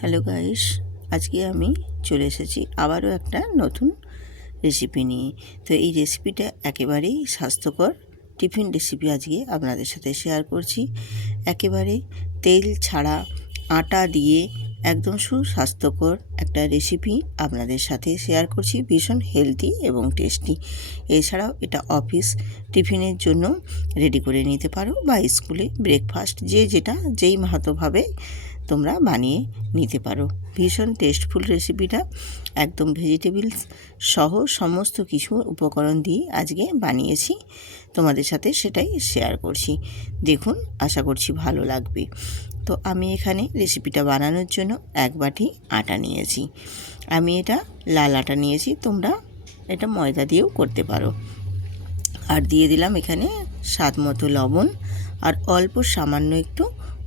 Hello guys, আজকে আমি চলে এসেছি আবারও একটা নতুন রেসিপি নিয়ে। তো এই রেসিপিটা একেবারেই স্বাস্থ্যকর টিফিন রেসিপি আজকে আপনাদের সাথে শেয়ার করছি। একেবারে তেল ছাড়া আটা দিয়ে একদম সুস্বাস্থ্যকর একটা রেসিপি আপনাদের সাথে শেয়ার করছি, ভীষণ হেলদি এবং টেস্টি। এছাড়াও এটা অফিস টিফিনের জন্য রেডি করে নিতে পারো বা স্কুলে ব্রেকফাস্ট যেই মাহাতোভাবে তোমরা বানিয়ে নিতে পারো। ভীষণ টেস্টফুল রেসিপিটা, একদম ভেজিটেবলস সহ সমস্ত কিছু উপকরণ দিয়ে আজকে বানিয়েছি, তোমাদের সাথে সেটাই শেয়ার করছি। দেখুন, আশা করছি ভালো লাগবে। তো আমি এখানে রেসিপিটা বানানোর জন্য 1 বাটি আটা নিয়েছি। আমি এটা লাল আটা নিয়েছি, তোমরা এটা ময়দা দিয়েও করতে পারো। আর দিয়ে দিলাম এখানে স্বাদ মতো লবণ, আর অল্প সামান্য একটু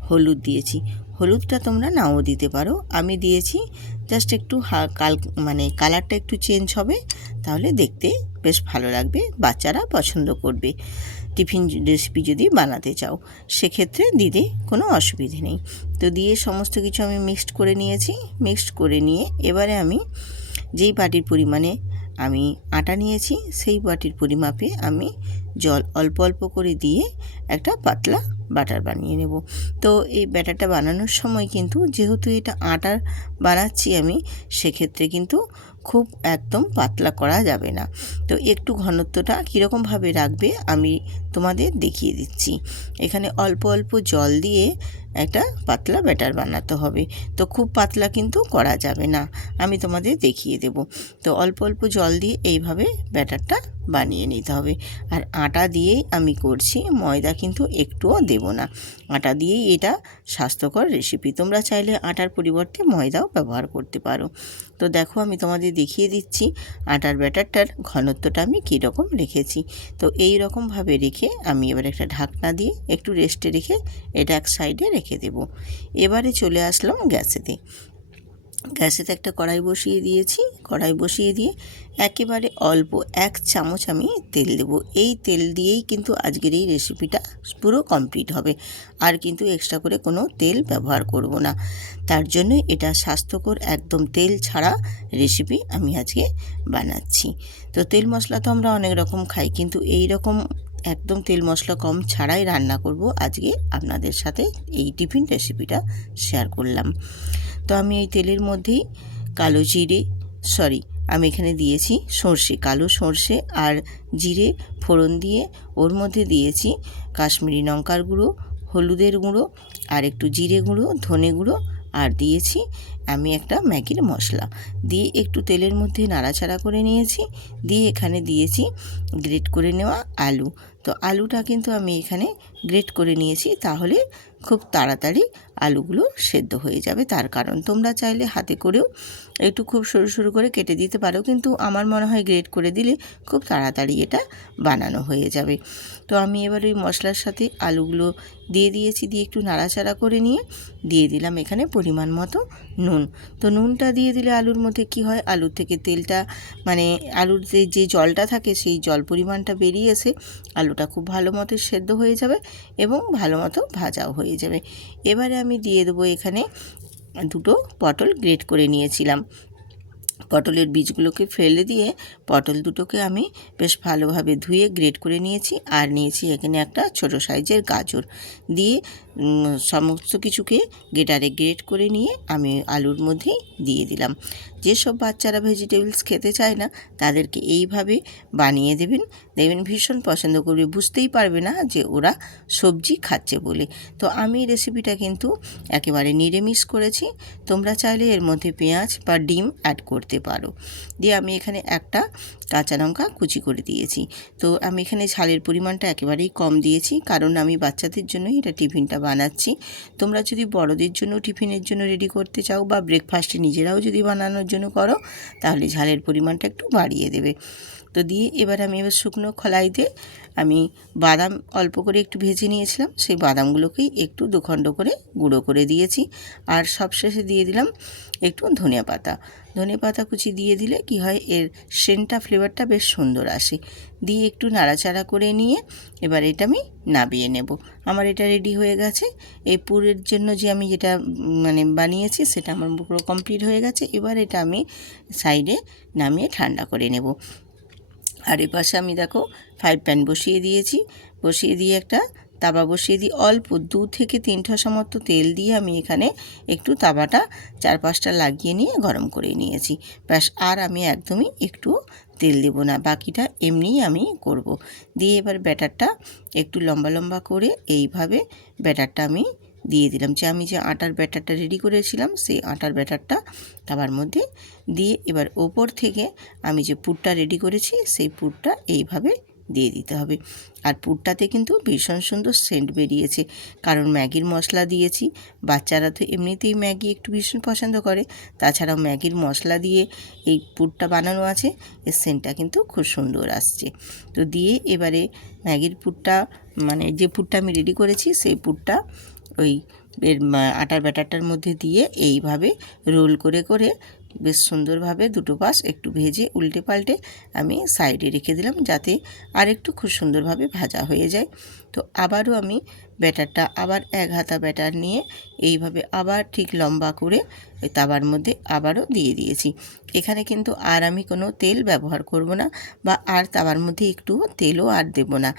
হলুদ দিয়েছি। হলুদটা তোমরা নাও দিতে পারো, আমি দিয়েছি জাস্ট একটু কালারটা একটু চেঞ্জ হবে, তাহলে দেখতে বেশ ভালো লাগবে, বাচ্চারা পছন্দ করবে। টিফিন রেসিপি যদি বানাতে চাও সেক্ষেত্রে দিতে কোনো অসুবিধে নেই। তো দিয়ে সমস্ত কিছু আমি মিক্সড করে নিয়েছি। মিক্সড করে নিয়ে এবারে আমি যেই বাটির পরিমাণে আমি আটা নিয়েছি সেই বাটির পরিমাপে আমি জল অল্প অল্প করে দিয়ে একটা পাতলা ব্যাটার বানিয়ে নেব। তো এই ব্যাটারটা বানানোর সময় কিন্তু যেহেতু এটা আটার বানাচ্ছি আমি, সেক্ষেত্রে কিন্তু খুব একদম পাতলা করা যাবে না। তো একটু ঘনত্বটা কীরকমভাবে রাখবে আমি তোমাদের দেখিয়ে দিচ্ছি। এখানে অল্প অল্প জল দিয়ে একটা পাতলা ব্যাটার বানাতে হবে। তো খুব পাতলা কিন্তু করা যাবে না, আমি তোমাদের দেখিয়ে দেব। তো অল্প অল্প জল দিয়ে এইভাবে ব্যাটারটা বানিয়ে নিতে হবে। আর আটা দিয়েই আমি করছি, ময়দা কিন্তু একটুও দেব না। আটা দিয়েই এটা স্বাস্থ্যকর রেসিপি, তোমরা চাইলে আটার পরিবর্তে ময়দাও ব্যবহার করতে পারো। তো দেখো, আমি তোমাদের দেখিয়ে দিচ্ছি আটার ব্যাটারটার ঘনত্বটা আমি কীরকম রেখেছি। তো এই রকমভাবে রেখে আমি এবার একটা ঢাকনা দিয়ে একটু রেস্টে রেখে এটা এক সাইডে রেখে দেব। এবারে চলে আসলাম গ্যাসেতে একটা কড়াই বসিয়ে দিয়েছি। কড়াই বসিয়ে দিয়ে একেবারে অল্প 1 চামচ আমি তেল দেব। এই তেল দিয়েই কিন্তু আজকের এই রেসিপিটা পুরো কমপ্লিট হবে, আর কিন্তু এক্সট্রা করে কোনো তেল ব্যবহার করব না। তার জন্যই এটা স্বাস্থ্যকর একদম তেল ছাড়া রেসিপি আমি আজকে বানাচ্ছি। তো তেল মশলা তো আমরা অনেক রকম খাই, কিন্তু এই রকম একদম তেল মশলা কম ছাড়াই রান্না করব আজকে আপনাদের সাথে, এই টিফিন রেসিপিটা শেয়ার করলাম। তো আমি এই তেলের মধ্যেই আমি এখানে দিয়েছি কালো সর্ষে আর জিরে ফোড়ন দিয়ে ওর মধ্যে দিয়েছি কাশ্মীরি লঙ্কার গুঁড়ো, হলুদের গুঁড়ো, আর একটু জিরে গুঁড়ো, ধনে গুঁড়ো, আর দিয়েছি আমি একটা ম্যাগির মশলা দিয়ে একটু তেলের মধ্যে নাড়াচাড়া করে নিয়েছি। দিয়ে এখানে দিয়েছি গ্রেট করে নেওয়া আলু। তো আলুটা কিন্তু আমি এখানে গ্রেট করে নিয়েছি, তাহলে খুব তাড়াতাড়ি আলুগুলো সেদ্ধ হয়ে যাবে। তার কারণ তোমরা চাইলে হাতে করেও একটু খুব সরু সরু করে কেটে দিতে পারো, কিন্তু আমার মনে হয় গ্রেট করে দিলে খুব তাড়াতাড়ি এটা বানানো হয়ে যাবে। তো আমি এবার ওই মশলার সাথে আলুগুলো দিয়ে দিয়েছি, দিয়ে একটু নাড়াচাড়া করে নিয়ে দিয়ে দিলাম এখানে পরিমাণ মতো নুন। তো নুনটা দিয়ে দিলে আলুর মধ্যে কি হয়, আলুর থেকে তেলটা আলুর যে জলটা থাকে সেই জল পরিমাণটা বেরিয়ে এসে আলুটা খুব ভালো মতো সেদ্ধ হয়ে যাবে এবং ভালো মতো ভাজাও হয়ে যাবে। এবারে আমি দিয়ে দেবো এখানে 2টো পটল গ্রেট করে নিয়েছিলাম। পটলের বীজগুলোকে ফেলে দিয়ে পটল দুটোকে আমি বেশ ভালোভাবে ধুয়ে গ্রেট করে নিয়েছি। আর নিয়েছি এখানে একটা ছোট সাইজের গাজর দিয়ে সমস্ত কিছুকে গ্রেটারে গ্রেট করে নিয়ে আমি আলুর মধ্যেই দিয়ে দিলাম। যেসব বাচ্চারা ভেজিটেবলস খেতে চায় না তাদেরকে এইভাবে বানিয়ে দেখবেন ভীষণ পছন্দ করবে, বুঝতেই পারবে না যে ওরা সবজি খাচ্ছে বলে। তো আমি রেসিপিটা কিন্তু একেবারে নিরামিষ করেছি, তোমরা চাইলে এর মধ্যে পেঁয়াজ বা ডিম অ্যাড করতে পারো। দিয়ে আমি এখানে একটা কাঁচা লঙ্কা কুচি করে দিয়েছি। তো আমি এখানে ঝালের পরিমাণটা একেবারেই কম দিয়েছি, কারণ আমি বাচ্চাদের জন্যই এটা টিফিনটা বানাচ্ছি। তোমরা যদি বড়দের জন্য টিফিনের জন্য রেডি করতে চাও বা ব্রেকফাস্টে নিজেরাও যদি বানানোর জন্য করো, তাহলে ঝালের পরিমাণটা একটু বাড়িয়ে দেবে। তো দিয়ে এবার আমি শুকনো কড়াইতে আমি বাদাম অল্প করে একটু ভেজে নিয়েছিলাম, সেই বাদামগুলোকেই একটু দুখণ্ড করে গুঁড়ো করে দিয়েছি। আর সবশেষে দিয়ে দিলাম একটু ধনিয়া পাতা কুচি দিয়ে দিলে কি হয়, এর সেন্টটা ফ্লেভারটা বেশ সুন্দর আসে। দিয়ে একটু নাড়াচাড়া করে নিয়ে এবার এটা আমি নামিয়ে নেব। আমার এটা রেডি হয়ে গেছে। এই পুরের জন্য যে আমি যেটা বানিয়েছি সেটা আমার পুরো কমপ্লিট হয়ে গেছে। এবার এটা আমি সাইডে নামিয়ে ঠান্ডা করে নেব। আর এপাশে আমি দেখো ফ্রাই প্যান বসিয়ে দিয়ে একটা তাওয়া বসিয়ে দিই। অল্প 2 থেকে 3 ঠসা মতো তেল দিয়ে আমি এখানে একটু তাওয়াটা 4-5টা লাগিয়ে নিয়ে গরম করে নিয়েছি। ব্যাস, আর আমি একদমই একটু তেল দেব না, বাকিটা এমনিই আমি করব। দিয়ে এবার ব্যাটারটা একটু লম্বা লম্বা করে এইভাবে ব্যাটারটা আমি দিয়ে দিলাম। আমি যে আটার ব্যাটারটা রেডি করেছিলাম সেই আটার ব্যাটারটা তাওয়ার মধ্যে দিয়ে এবার ওপর থেকে আমি যে পুরটা রেডি করেছি সেই পুরটা এইভাবে দিয়ে দিতে হবে। আর পুরটাতে কিন্তু ভীষণ সুন্দর সেন্ট বেরিয়েছে, কারণ ম্যাগির মশলা দিয়েছি। বাচ্চারা তো এমনিতেই ম্যাগি একটু ভীষণ পছন্দ করে, তাছাড়াও ম্যাগির মশলা দিয়ে এই পুরটা বানানো আছে, এর সেন্টটা কিন্তু খুব সুন্দর আসছে। তো দিয়ে এবারে ম্যাগির পুরটা যে পুরটা আমি রেডি করেছি সেই পুরটা ওই আটার ব্যাটারটার মধ্যে দিয়ে এইভাবে রোল করে করে বেশ সুন্দরভাবে দুটো পাশ একটু ভেজে উল্টে পাল্টে আমি সাইডে রেখে দিলাম, যাতে আর একটু খুব সুন্দরভাবে ভাজা হয়ে যায়। তো আবারও আমি ব্যাটারটা আবার 1 হাতা ব্যাটার নিয়ে এইভাবে আবার ঠিক লম্বা করে ওই তাওয়ার মধ্যে আবারও দিয়ে দিয়েছি। এখানে কিন্তু আর আমি কোনো তেল ব্যবহার করব না, বা আর তাওয়ার মধ্যে একটু তেলও আর দেব না।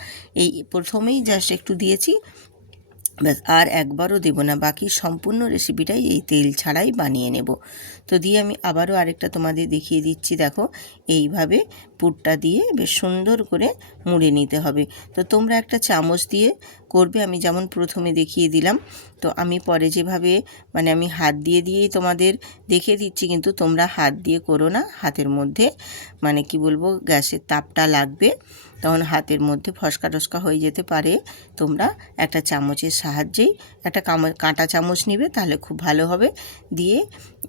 এই প্রথমেই জাস্ট একটু দিয়েছি, ব্যাস, আর একবারও দেব না। বাকি সম্পূর্ণ রেসিপিটাই এই তেল ছাড়াই বানিয়ে নেব। তো দিয়ে আমি আবারও আরেকটা তোমাদের দেখিয়ে দিচ্ছি। দেখো, এইভাবে পুরটা দিয়ে বেশ সুন্দর করে মুড়ে নিতে হবে। তো তোমরা একটা চামচ দিয়ে করবে, আমি যেমন প্রথমে দেখিয়ে দিলাম। তো আমি পরে যেভাবে আমি হাত দিয়েই তোমাদের দেখিয়ে দিচ্ছি, কিন্তু তোমরা হাত দিয়ে করো না। হাতের মধ্যে কি বলবো, গ্যাসের তাপটা লাগবে, তখন হাতের মধ্যে ফসকা টসকা হয়ে যেতে পারে। তোমরা একটা চামচের সাহায্যেই, একটা কাঁটা চামচ নেবে, তাহলে খুব ভালো হবে। দিয়ে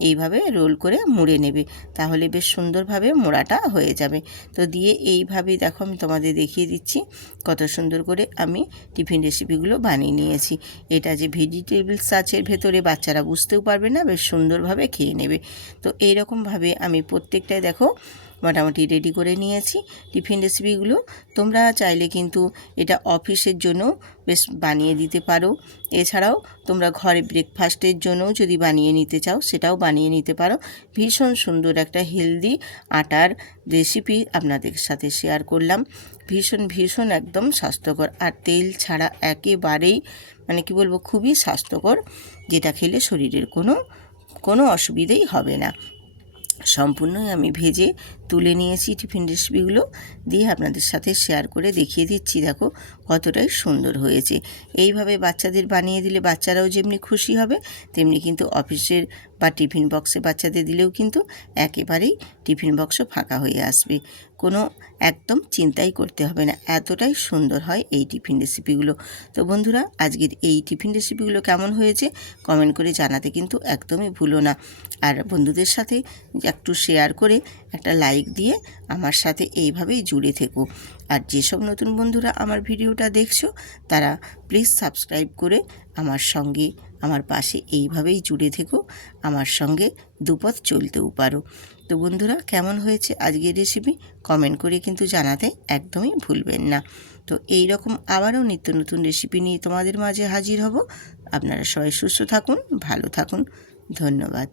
এইভাবে রোল করে মুড়ে নেবে, তাহলে বেশ সুন্দরভাবে মোড়াটা হয়ে যাবে। তো দিয়ে এইভাবেই দেখো আমি তোমাদের দেখিয়ে দিচ্ছি কত সুন্দর করে আমি টিফিন রেসিপিগুলো বানিয়ে নিয়েছি। এটা যে ভেজিটেবলস আছে এর ভেতরে, বাচ্চারা বুঝতেও পারবে না, বেশ সুন্দরভাবে খেয়ে নেবে। তো এইরকমভাবে আমি প্রত্যেকটাই দেখো মোটামুটি রেডি করে নিয়েছি টিফিন রেসিপিগুলো। তোমরা চাইলে কিন্তু এটা অফিসের জন্য বেশ বানিয়ে দিতে পারো। এছাড়াও তোমরা ঘরে ব্রেকফাস্টের জন্যও যদি বানিয়ে নিতে চাও সেটাও বানিয়ে নিতে পারো। ভীষণ সুন্দর একটা হেলদি আটার রেসিপি আপনাদের সাথে শেয়ার করলাম। ভীষণ একদম স্বাস্থ্যকর, আর তেল ছাড়া একেবারেই কি বলবো, খুবই স্বাস্থ্যকর, যেটা খেলে শরীরের কোনো অসুবিধেই হবে না। সম্পূর্ণই আমি ভেজে তুলে নিয়েছি টিফিন রেসিপিগুলো, দিয়ে আপনাদের সাথে শেয়ার করে দেখিয়ে দিচ্ছি। দেখো কতটাই সুন্দর হয়েছে। এইভাবে বাচ্চাদের বানিয়ে দিলে বাচ্চারাও যেমনি খুশি হবে, তেমনি কিন্তু অফিসের বা টিফিন বক্সে বাচ্চাদের দিলেও কিন্তু একেবারেই টিফিন বক্সও ফাঁকা হয়ে আসবে। একদম চিন্তাই করতে হবে না, এতটাই সুন্দর হয় এই টিফিন রেসিপিগুলো। তো বন্ধুরা, আজকের এই টিফিন রেসিপিগুলো কেমন হয়েছে কমেন্ট করে জানাতে কিন্তু একদমই ভুলো না। আর বন্ধুদের সাথে একটু শেয়ার করে একটা লাইক দিয়ে আমার সাথে এইভাবেই জুড়ে থেকো। আর যেসব নতুন বন্ধুরা আমার ভিডিওটা দেখছো তারা প্লিজ সাবস্ক্রাইব করে আমার পাশে এইভাবেই জুড়ে থেকো, আমার সঙ্গে দুপথ চলতেও পারো। তো বন্ধুরা, কেমন হয়েছে আজকের রেসিপি কমেন্ট করে কিন্তু জানাতে একদমই ভুলবেন না। তো এই রকম আবারও নিত্য নতুন রেসিপি নিয়ে তোমাদের মাঝে হাজির হব। আপনারা সবাই সুস্থ থাকুন, ভালো থাকুন। ধন্যবাদ।